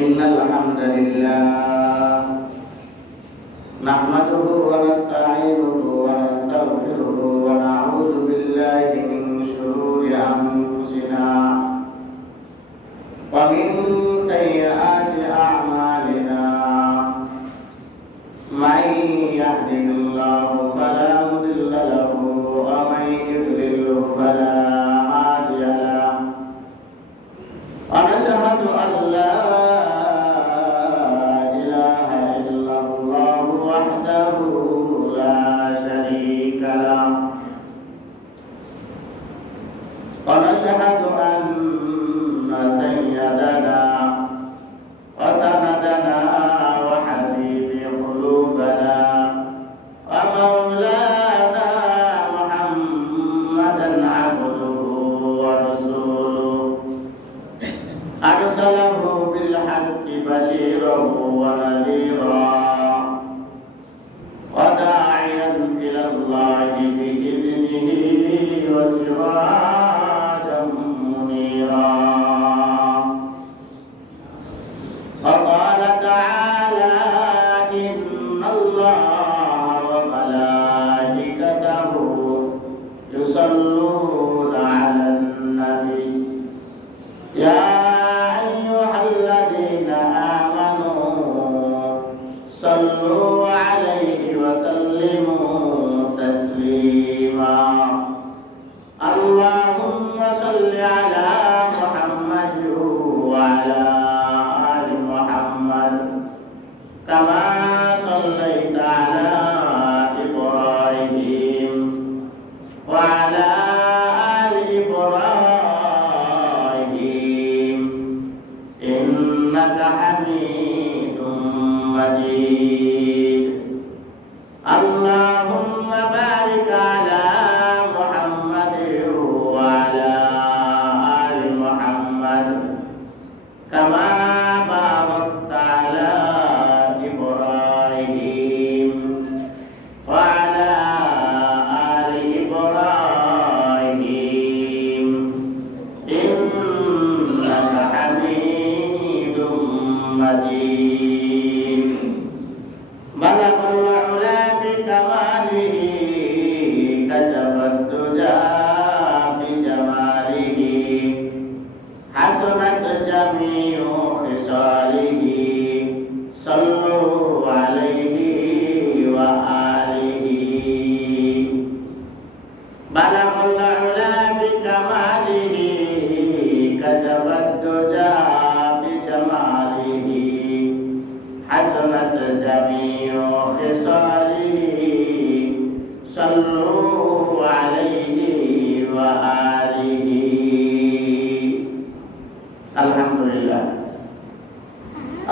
إن الحمد لله نحمده ونستعينه ونستغفره ونعوذ بالله من شرور أنفسنا ومن سيئات أعمالنا من يهده الله فلا مضل له ومن يضلل فلا هادي له ونشهد أن لا إله إلا الله وحده لا شريك له ونشهد أن سيدنا وسندنا وحبيب قلوبنا ومولانا محمدا عبده ورسوله أرسله بالحق بشيرا ونذيرا وداعيا إلى الله بإذنه وسراجا منيرا وقال تعالى إن الله وملائكته يصلون على النبي يا أيها الذين آمنوا صلوا عليه وسلموا تسليما اللهم صل على محمد وعلى آل محمد كما صليت على إبراهيم وعلى آل إبراهيم إنك حميد مجيد اللهم بارك على محمد وعلى آل محمد كما باركت على إبراهيم وعلى آل إبراهيم إنك حميد مجيد بلغ العلا بكماله كشف الدجى بجماله حسنت جميع خصاله صلوا عليه وآله بلغ العلا بكماله كشف الدجى بجماله حسنت جميع خصاله صلوا عليه وآله الحمد لله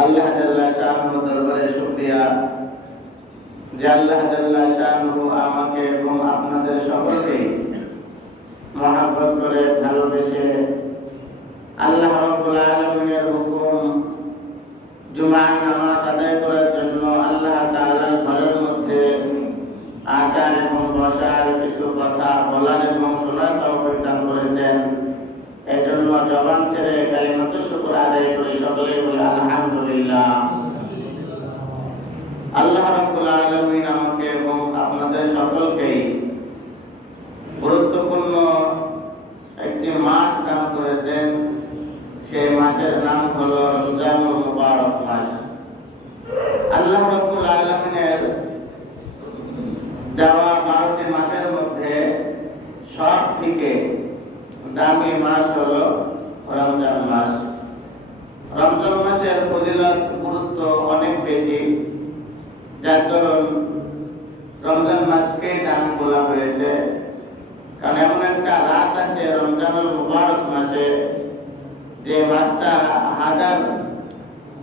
আল্লাহ জাল্লা শাআনহু দরবারে শুকরিয়া যে আল্লাহ জাল্লা শাআনহু আমাকে এবং আপনাদের সকলকে মহব্বত করে ভালোবেসে আল্লাহ রাব্বুল আলামিনের হুকুম জুমার নামাজ আদায় করার জন্য আল্লাহ তাআলার ঘরের মধ্যে আসার এবং বসার কিছু কথা বলার এবং শোনার তৌফিক দান করেছেন। এই জন্য জবান ছেড়ে কালিমাতুশ শুকর আদায় করি, সকলেই বলি আলহামদুলিল্লাহ। আল্লাহ রাব্বুল আলামিন আমাকে এবং আপনাদের সকলকেই গুরুত্বপূর্ণ একটি মাস দান করেছেন। সেই মাসের নাম হলো রমজানুল মুবারক মাস। আল্লাহ রাব্বুল আলামিনের দেওয়া 12টি মাসের মধ্যে সব থেকে দামি মাস হলো রমজান মাস। রমজান মাসের ফজিলত গুরুত্ব অনেক বেশি, যার দরুন রমজান মাসকে দান বলা হয়েছে। কারণ এমন একটা রাত আছে রমজানুল মুবারক মাসে, যে মাসটা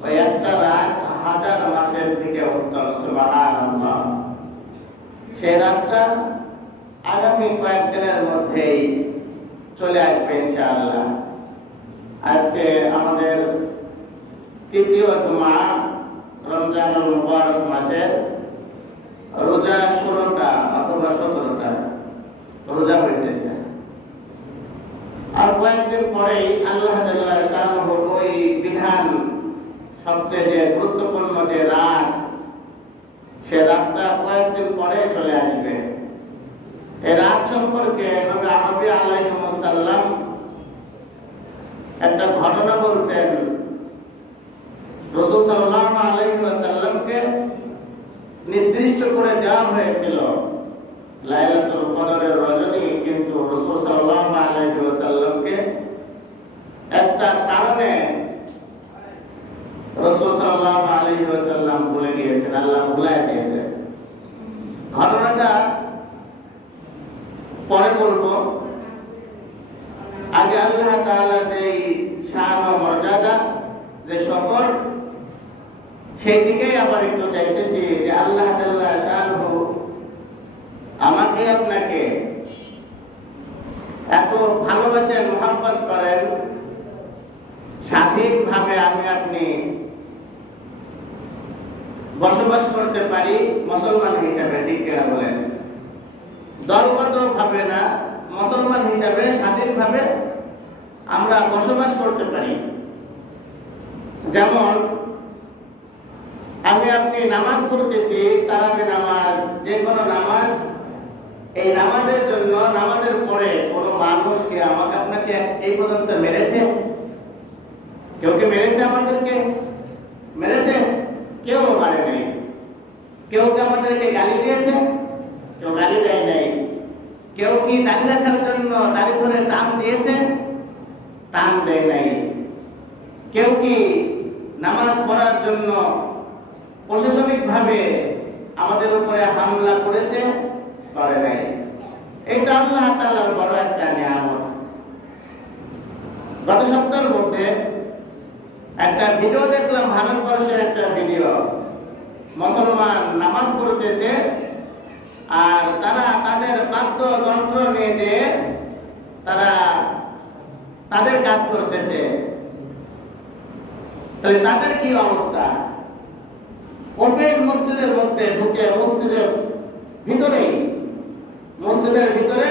ওই একটা রাত 1000 মাসের থেকে উত্তম। সুবহানাল্লাহ। সেই রাতটা আগামী কয়েকদিনের মধ্যেই চলে আসবে ইনশাআল্লাহ। আজকে আমাদের তৃতীয় জুমা, রমজানুল মুবারক মাসের রোজা 16টা অথবা 17টা রোজা হইতেছে। আর কয়েকদিন পরেই আল্লাহ তাআলা শানুহু ওই বিধান, সবচেয়ে যে গুরুত্বপূর্ণ যে রাত, সে রাতটা কয়েকদিন পরে চলে আসবে। এই রাত সম্পর্কে নবী আরবি আলাইহিস সালাম একটা ঘটনা বলছেন। রাসূল সাল্লাল্লাহু আলাইহি ওয়াসাল্লামকে নির্দিষ্ট করে দেওয়া হয়েছিল লাইলাতুল কদরের রজনী, কিন্তু রাসূল সাল্লাল্লাহু আলাইহি ওয়াসাল্লামকে একটা কারণে রাসূল সাল্লাল্লাহু আলাইহি ওয়াসাল্লাম ভুলে গিয়েছেন, আল্লাহ ভুলায় দিয়েছে। ঘটনাটা পরে বলবো, আগে আল্লাহ তাআলার যে শান ও মর্যাদা, যে শকর, সেই দিকেই আবার একটু চাইতেছি যে আল্লাহ তাআলা শানুহু আমাকে আপনাকে এত ভালোবাসেন, মহব্বত করেন, স্বাধীনভাবে আমি আপনি বসবাস করতে পারি মুসলমান হিসাবে। ঠিক কিনা বলেন? দলগত ভাবে না, মুসলমান হিসাবে স্বাধীনভাবে আমরা বসবাস করতে পারি। যেমন আমি আপনি নামাজ পড়তেছি, তারাবি নামাজ, যে কোনো নামাজ, এই নামাজের জন্য, নামাজের পরে কোনো মানুষ কি আমাকে আপনাকে এই পর্যন্ত মেরেছে? কেউ কি মেরেছে? আমাদেরকে মেরেছে? কেউ মারে নাই। কেউ কি আমাদেরকে গালি দিয়েছে? কেউ গালি দেয় নাই। কেউ কি দাড়ি রাখার জন্য দাড়ি ধরে টান দিয়েছে? টান দেয় নাই। কেউ কি নামাজ পড়ার জন্য প্রশাসনিকভাবে আমাদের উপরে হামলা করেছে? করে নাই। এটা আল্লাহ তাআলার বড় একটা নিয়ামত। গত সপ্তাহের মধ্যে একটা ভিডিও দেখলাম, ভারতবর্ষের একটা ভিডিও। মুসলমান নামাজ পড়তেছে আর তারা তাদের বাদ্যযন্ত্র নিয়ে যে তারা তাদের কাজ করতেছে। তাহলে তাদের কি অবস্থা? ওপেন মসজিদের মধ্যে ঢুকে, মসজিদের ভিতরে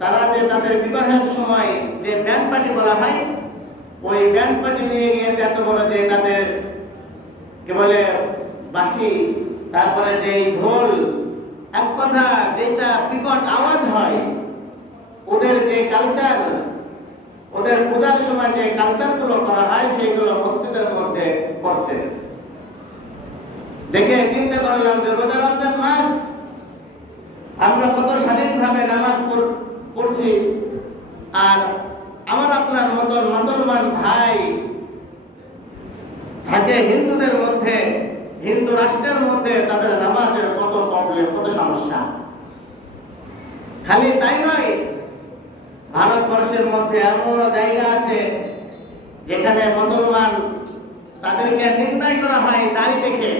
তারা যে তাদের বিবাহের সময় যে ব্যান্ড পার্টি বলা হয়, ওই ব্যান্ড পার্টি নিয়ে গিয়েছে এত বড়, যে তাদের কে বলে বাঁশি, তারপরে যে ঢোল, এক কথা যেটা বিকট আওয়াজ হয়, ওদের যে কালচার, ওদের পূজার সময় যে কালচারগুলো করা হয়, সেইগুলো মসজিদের মধ্যে করছে। দেখে চিন্তা করলাম যে রোজা রমজান মাস, আমরা কত স্বাধীনভাবে নামাজ পড়ছি, আর আমার আপনার মতন মুসলমান ভাই থাকে হিন্দুদের মধ্যে, হিন্দু রাষ্ট্রের মধ্যে, তাদের নামাজের কত প্রবলেম, কত সমস্যা। খালি তাই নয়, ভারতবর্ষের মধ্যে এমন জায়গা আছে যেখানে মুসলমান, তাদেরকে নির্ণয় করা হয় দাড়ি দেখে।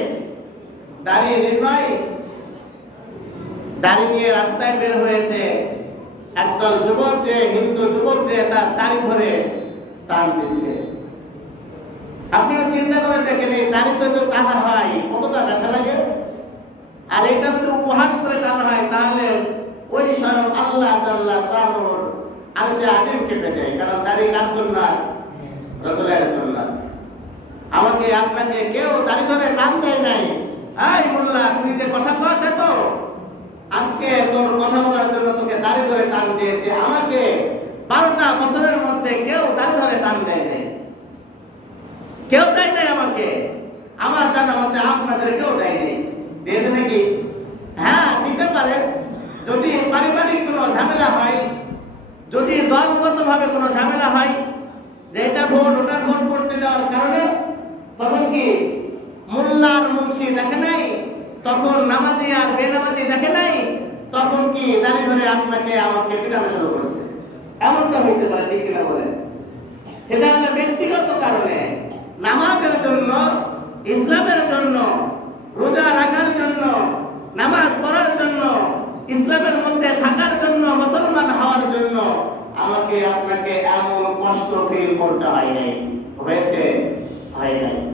দাড়ি নির্ণয়, দাড়ি নিয়ে রাস্তায় বের হয়েছে একদল যুবক, যে হিন্দু যুবক, যে তার দাড়ি ধরে টান দিচ্ছে। আপনিও চিন্তা করে দেখেন, এই দাড়ি যদি টানা হয় কতটা ব্যথা লাগে, আর এটা যদি উপহাস করে টানা হয়, তাহলে ওই স্বয়ং আল্লাহ তাআলা শানুর আরশে আজিম কেঁপে যায়। কারণ দাড়ি কার সুন্নাত? রাসূলের সুন্নাত। আমাকে আপনাকে কেউ দাড়ি ধরে টান দেয় নাই, এই মোল্লা তুই যে কথা কস, তো আজকে তোর কথা বলার জন্য তোকে দাড়ি ধরে টান দিয়েছে। আমাকে 12টা বছরের মধ্যে কেউ দাড়ি ধরে টান দেয় নাই, কেউ দেয় নাই আমাকে। আমার জানা মতে আপনাদের কেউ দেয় নাই। দিয়েছে নাকি? হ্যাঁ, দিতে পারে। যদি পারিবারিক কোনো ঝামেলা হয়, যদি দলগতভাবে কোনো ঝামেলা হয়, যে এটা ভোট ওটার ভোট করতে যাওয়ার কারণে, তখন কি মোল্লার মুন্সি দেখে নাই, তখন নামাজি আর বেনামাজি দেখে নাই, তখন কি দাড়ি ধরে আপনাকে আমাকে পিটানো শুরু করছে? এমনটা হইতে পারে। ঠিক কিনা বলেন? সেটা হলো ব্যক্তিগত কারণে। নামাজের জন্য, ইসলামের জন্য, রোজা রাখার জন্য, নামাজ পড়ার জন্য, ইসলামের মধ্যে থাকার জন্য, মুসলমান হওয়ার জন্য আমাকে আপনাকে এমন কষ্ট ফিল করতে হয় নাই, হয়েছে? হয় নাই।